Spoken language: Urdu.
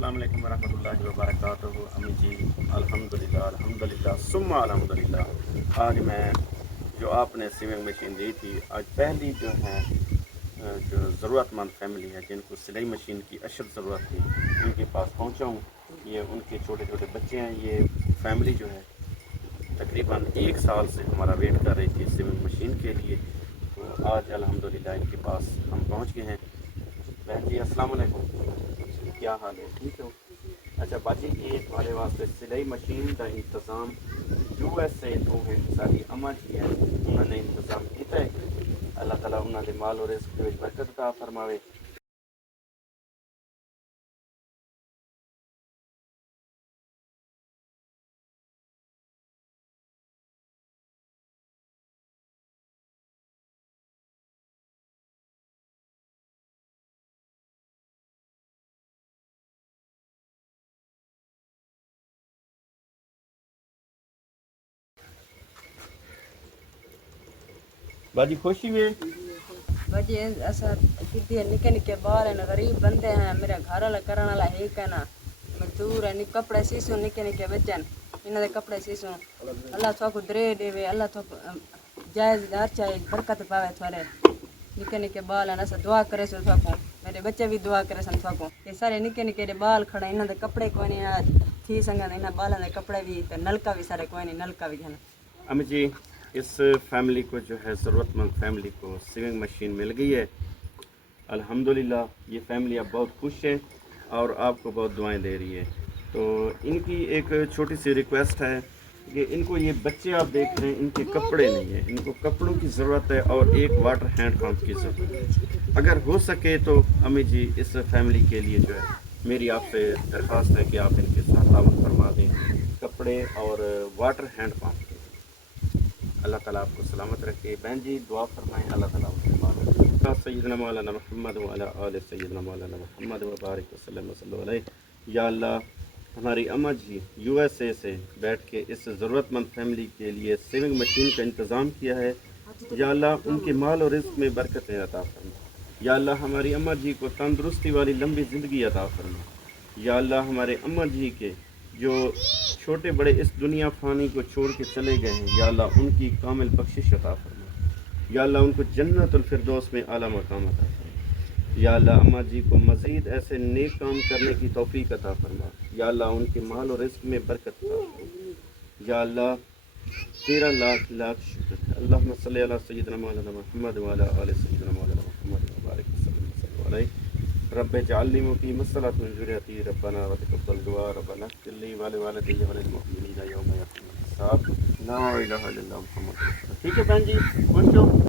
السلام علیکم ورحمۃ اللہ وبرکاتہ۔ امی جی الحمدللہ ثم الحمدللہ۔ آج میں جو آپ نے سیونگ مشین دی تھی، آج پہلی جو ہے جو ضرورت مند فیملی ہے جن کو سلائی مشین کی اشد ضرورت تھی، ان کے پاس پہنچا ہوں۔ یہ ان کے چھوٹے چھوٹے بچے ہیں۔ یہ فیملی جو ہے تقریباً 1 سال سے ہمارا ویٹ کر رہی تھی سیونگ مشین کے لیے، تو آج الحمدللہ ان کے پاس ہم پہنچ گئے ہیں۔ بہن جی السلام علیکم، کیا حال ہے؟ ٹھیک ہو؟ اچھا باجی، یہ تمہارے واسطے سلائی مشین کا انتظام USA تو ہے، ساری اما جی ہے، انہوں نے انتظام کیتا ہے۔ اللہ تعالیٰ انہوں نے مال اور رزق کے برکت عطا فرماوے۔ باجی خوشی ہوئے؟ بجے ایسا کتنے نکے نکے بال ہیں، غریب بندے ہیں، میرا گھر والا کرنے والا ایک ہے نا، مزدور ہے، کپڑے سیسوں نکے نکے بچن، انہوں دے کپڑے سیسوں۔ اللہ تو کو درے دے، اللہ تو جائز ہر چاہے برکت پاوے تھوڑے نکے نکے بال ہیں۔ ایسا دعا کرے سو کو، میرے بچے بھی دعا کرے سن کو، یہ سارے نکے نکے دے بال کھڑے، انہوں دے کپڑے کوئی نہیں تھی سنگن، انہوں بالوں دے کپڑے بھی، نلکا بھی سارے کوئی نہیں، نلکا بھی ہے۔ امی جی اس فیملی کو جو ہے ضرورت مند فیملی کو سیونگ مشین مل گئی ہے الحمدللہ۔ یہ فیملی اب بہت خوش ہے اور آپ کو بہت دعائیں دے رہی ہے۔ تو ان کی ایک چھوٹی سی ریکویسٹ ہے کہ ان کو یہ بچے آپ دیکھ رہے ہیں، ان کے کپڑے نہیں ہیں، ان کو کپڑوں کی ضرورت ہے اور ایک واٹر ہینڈ پمپ کی ضرورت ہے۔ اگر ہو سکے تو امی جی اس فیملی کے لیے جو ہے میری آپ سے درخواست ہے کہ آپ ان کے ساتھ تعاون فرما دیں کپڑے اور واٹر ہینڈ پمپ۔ اللہ تعالیٰ آپ کو سلامت رکھے۔ بہن جی دعا فرمائیں، اللہ تعالیٰ آپ کو بات رکھے۔ سیدنا مولانا محمد وعلی آل سیدنا مولانا محمد وبارک وسلم صلی علیہ۔ یا اللہ، ہماری اماں جی USA سے بیٹھ کے اس ضرورت مند فیملی کے لیے سیونگ مشین کا انتظام کیا ہے۔ یا اللہ ان کے مال اور رزق میں برکتیں عطا فرما۔ یا اللہ ہماری اماں جی کو تندرستی والی لمبی زندگی عطا فرما۔ یا اللہ ہمارے اماں جی کے جو چھوٹے بڑے اس دنیا فانی کو چھوڑ کے چلے گئے ہیں، یا اللہ ان کی کامل بخشش عطا فرما۔ یا اللہ ان کو جنت الفردوس میں اعلیٰ مقام عطا فرما۔ یا اللہ اماں جی کو مزید ایسے نیک کام کرنے کی توفیق عطا فرما۔ یا اللہ ان کے مال و رزق میں برکت عطا فرما۔ یا اللہ 13 لاکھ لاکھ شکر ہے۔ اللہم صلی علی سیدنا مولانا محمد وعلی آل سیدنا مولانا محمد وبارک وسلم صلی علیہ۔ رب اجعلنی مقیم الصلاۃ من ذریتی ربنا وتقبل دعاء ربنا اغفر لی ولوالدی وللمؤمنین یوم یقوم الحساب۔ لا الہ الا اللہ محمد رسول اللہ۔ ٹھیک ہے بہن جی، خوش ہو؟